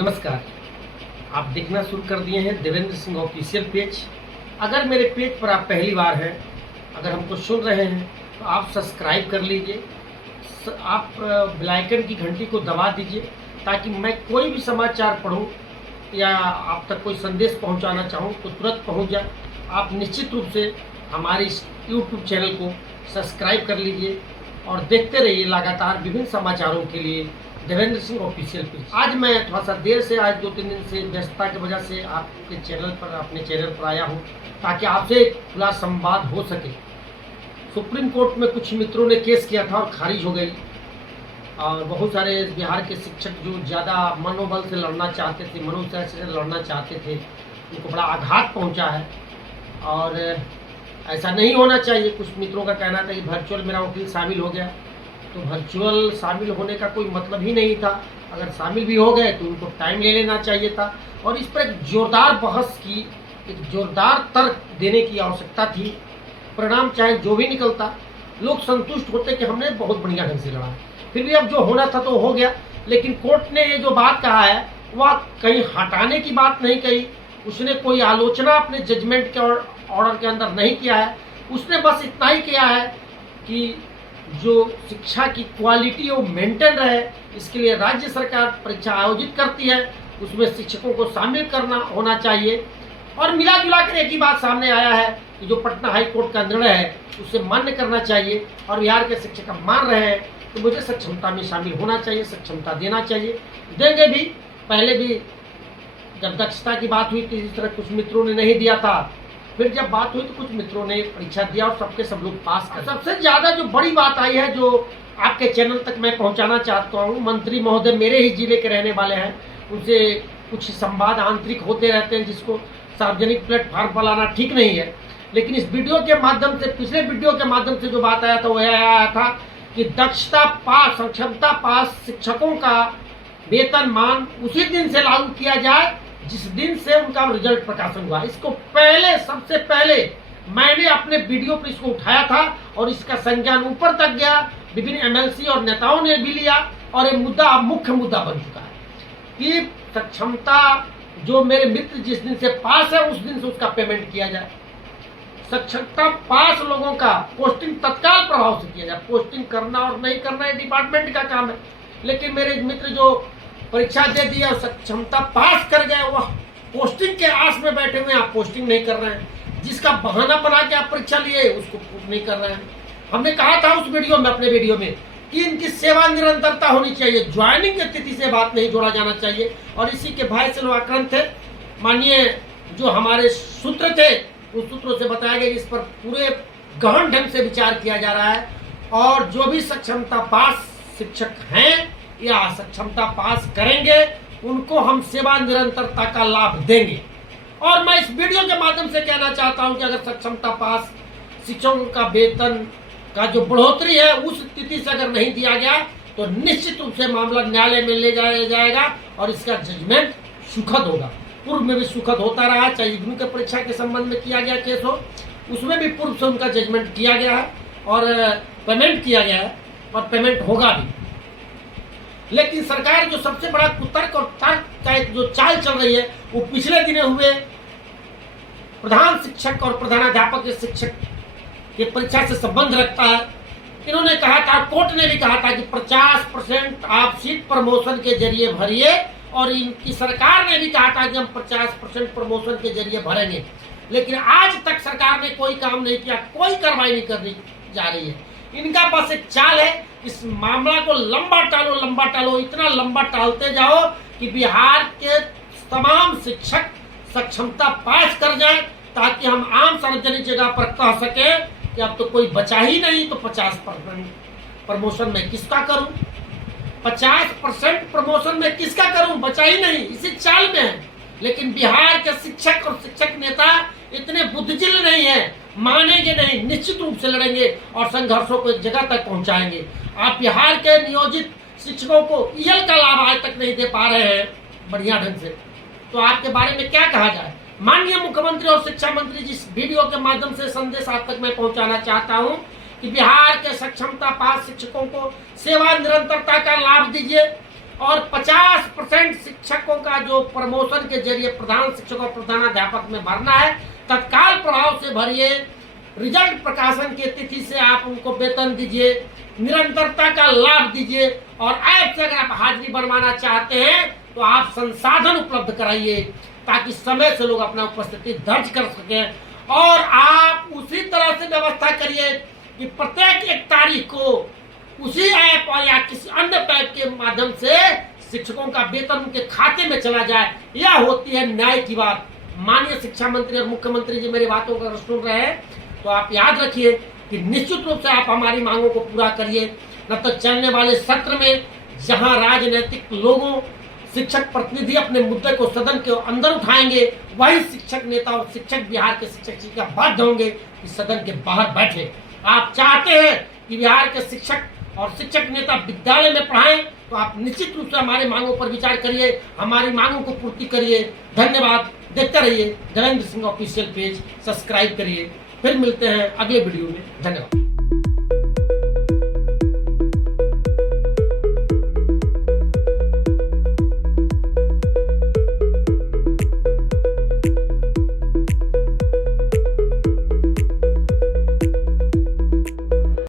नमस्कार। आप देखना शुरू कर दिए हैं देवेंद्र सिंह ऑफिशियल पेज। अगर मेरे पेज पर आप पहली बार हैं, अगर हमको सुन रहे हैं तो आप सब्सक्राइब कर लीजिए। आप बेल आइकन की घंटी को दबा दीजिए ताकि मैं कोई भी समाचार पढूं या आप तक कोई संदेश पहुंचाना चाहूं तो तुरंत पहुंच जाए। आप निश्चित रूप से हमारे इस यूट्यूब चैनल को सब्सक्राइब कर लीजिए और देखते रहिए लगातार विभिन्न समाचारों के लिए देवेंद्र सिंह ऑफिशियल पेज। आज मैं थोड़ा सा देर से, आज 2-3 दिन से व्यस्तता की वजह से अपने चैनल पर आया हूं ताकि आपसे खुला संवाद हो सके। सुप्रीम कोर्ट में कुछ मित्रों ने केस किया था और खारिज हो गई, और बहुत सारे बिहार के शिक्षक जो ज़्यादा मनोबल से लड़ना चाहते थे, मनोबल से लड़ना चाहते थे, उनको बड़ा आघात पहुंचा है और ऐसा नहीं होना चाहिए। कुछ मित्रों का कहना था कि वर्चुअल मेरा वकील शामिल हो गया, तो वर्चुअल शामिल होने का कोई मतलब ही नहीं था। अगर शामिल भी हो गए तो उनको टाइम ले लेना चाहिए था और इस पर एक जोरदार बहस की, एक जोरदार तर्क देने की आवश्यकता थी। परिणाम चाहे जो भी निकलता, लोग संतुष्ट होते कि हमने बहुत बढ़िया ढंग से लड़ा। फिर भी अब जो होना था तो हो गया, लेकिन कोर्ट ने ये जो बात कहा है वह कहीं हटाने की बात नहीं कही। उसने कोई आलोचना अपने जजमेंट के ऑर्डर के अंदर नहीं किया है। उसने बस इतना ही किया है कि जो शिक्षा की क्वालिटी वो मेंटेन रहे, इसके लिए राज्य सरकार परीक्षा आयोजित करती है, उसमें शिक्षकों को शामिल करना होना चाहिए। और मिला जुला कर एक ही बात सामने आया है कि जो पटना हाई कोर्ट का निर्णय है उसे मान्य करना चाहिए और बिहार के शिक्षक मान रहे हैं तो मुझे सक्षमता में शामिल होना चाहिए, सक्षमता देना चाहिए। देंगे भी। पहले भी जब दक्षता की बात हुई तो इस तरह कुछ मित्रों ने नहीं दिया था, फिर जब बात हुई तो कुछ मित्रों ने परीक्षा दिया और सब लोग पास कर। सबसे ज़्यादा जो बड़ी बात आई है, जो आपके चैनल तक मैं पहुंचाना चाहता हूं, मंत्री महोदय मेरे ही जिले के रहने वाले हैं, उनसे कुछ संवाद आंतरिक होते रहते हैं जिसको सार्वजनिक प्लेटफॉर्म पर लाना ठीक नहीं है। लेकिन इस वीडियो के माध्यम से, पिछले वीडियो के माध्यम से जो बात आया था वह आया था कि दक्षता पास, सक्षमता पास शिक्षकों का वेतनमान उसी दिन से लागू किया जाए जिस दिन से उनका रिजल्ट प्रकाशन हुआ। इसको पहले, सबसे पहले मैंने अपने वीडियो पर इसको उठाया था और इसका संज्ञान ऊपर तक गया, विभिन्न एमएलसी और नेताओं ने भी लिया और ये मुद्दा अब मुख्य मुद्दा बन चुका है कि सक्षमता जो मेरे मित्र जिस दिन से पास है उस दिन से उसका पेमेंट किया जाए। सक्षमता पास लोगों का पोस्टिंग तत्काल प्रभाव से किया जाए। पोस्टिंग करना और नहीं करना ये डिपार्टमेंट का काम है, लेकिन मेरे मित्र जो परीक्षा दे दिया और सक्षमता पास कर गए, वह पोस्टिंग के आस में बैठे हुए, आप पोस्टिंग नहीं कर रहे हैं। जिसका बहाना बना के आप परीक्षा लिए उसको नहीं कर रहे हैं। हमने कहा था उस वीडियो में, अपने वीडियो में, कि इनकी सेवा निरंतरता होनी चाहिए, ज्वाइनिंग की तिथि से बात नहीं जोड़ा जाना चाहिए। और इसी के भय से लोग आक्रांत थे। माननीय जो हमारे सूत्र थे उन सूत्रों से बताया गया कि इस पर पूरे गहन ढंग से विचार किया जा रहा है और जो भी सक्षमता पास शिक्षक हैं या सक्षमता पास करेंगे उनको हम सेवा निरंतरता का लाभ देंगे। और मैं इस वीडियो के माध्यम से कहना चाहता हूं कि अगर सक्षमता पास शिक्षकों का वेतन का जो बढ़ोतरी है उस तिथि से अगर नहीं दिया गया तो निश्चित रूप से मामला न्यायालय में ले जाया जाएगा और इसका जजमेंट सुखद होगा। पूर्व में भी सुखद होता रहा, चाहे इग्नू के परीक्षा के संबंध में किया गया केस हो, उसमें भी पूर्व से उनका जजमेंट किया गया है और पेमेंट किया गया है और पेमेंट होगा भी। लेकिन सरकार जो सबसे बड़ा कुतर्क और तर्क का एक जो चाल चल रही है वो पिछले दिने हुए प्रधान शिक्षक और प्रधानाध्यापक के शिक्षक के परीक्षा से संबंध रखता है। इन्होंने कहा था, कोर्ट ने भी कहा था कि 50% आप सीट प्रमोशन के जरिए भरिए और इनकी सरकार ने भी कहा था कि हम 50% प्रमोशन के जरिए भरेंगे। लेकिन आज तक सरकार ने कोई काम नहीं किया, कोई कार्रवाई नहीं करनी जा रही है। इनका बस एक चाल है, इस मामला को लंबा टालो, इतना लंबा टालते जाओ कि बिहार के तमाम शिक्षक सक्षमता पास कर जाए ताकि हम आम सार्वजनिक जगह पर कह सके कि अब तो कोई बचा ही नहीं, तो 50% प्रमोशन में किसका करूं, 50% प्रमोशन में किसका करूं, बचा ही नहीं, इसी चाल में है। लेकिन बिहार के शिक्षक और शिक्षक नेता इतने बुद्धिजील नहीं है, मानेंगे नहीं, निश्चित रूप से लड़ेंगे और संघर्षों को एक जगह तक पहुंचाएंगे। आप बिहार के नियोजित शिक्षकों को ईएल का लाभ आज तक नहीं दे पा रहे हैं बढ़िया ढंग से, तो आपके बारे में क्या कहा जाए। माननीय मुख्यमंत्री और शिक्षा मंत्री जिस वीडियो के माध्यम से संदेश आप तक मैं पहुंचाना चाहता हूं कि बिहार के सक्षमता पास शिक्षकों को सेवा निरंतरता का लाभ दीजिए और 50% शिक्षकों का जो प्रमोशन के जरिए प्रधान शिक्षक और प्रधानाध्यापक में भरना है, तत्काल प्रभाव से भरिए। रिजल्ट प्रकाशन की तिथि से आप उनको वेतन दीजिए, निरंतरता का लाभ दीजिए, और ऐप से अगर आप हाजिरी बनवाना चाहते हैं तो आप संसाधन उपलब्ध कराइए ताकि समय से लोग अपना उपस्थिति दर्ज कर सकें। और आप उसी तरह से व्यवस्था करिए कि प्रत्येक 1 तारीख को उसी ऐप और या किसी अन्य ऐप के माध्यम से शिक्षकों का वेतन उनके खाते में चला जाए। यह होती है न्याय की बात। माननीय शिक्षा मंत्री और मुख्यमंत्री जी मेरी बातों को सुन रहे हैं तो आप याद रखिए कि निश्चित रूप से आप हमारी मांगों को पूरा करिए। न तो चलने वाले सत्र में जहां राजनीतिक लोगों, शिक्षक प्रतिनिधि अपने मुद्दे को सदन के अंदर उठाएंगे, वही शिक्षक नेता और शिक्षक बिहार के शिक्षक शिक्षिका बाध्य होंगे कि सदन के बाहर बैठे। आप चाहते हैं कि बिहार के शिक्षक और शिक्षक नेता विद्यालय में पढ़ाएं तो आप निश्चित रूप से हमारी मांगों पर विचार करिए, हमारी मांगों को पूर्ति करिए। धन्यवाद। देखते रहिए Devendra Singh official page, subscribe करिए। फिर मिलते हैं अगले वीडियो में। धन्यवाद।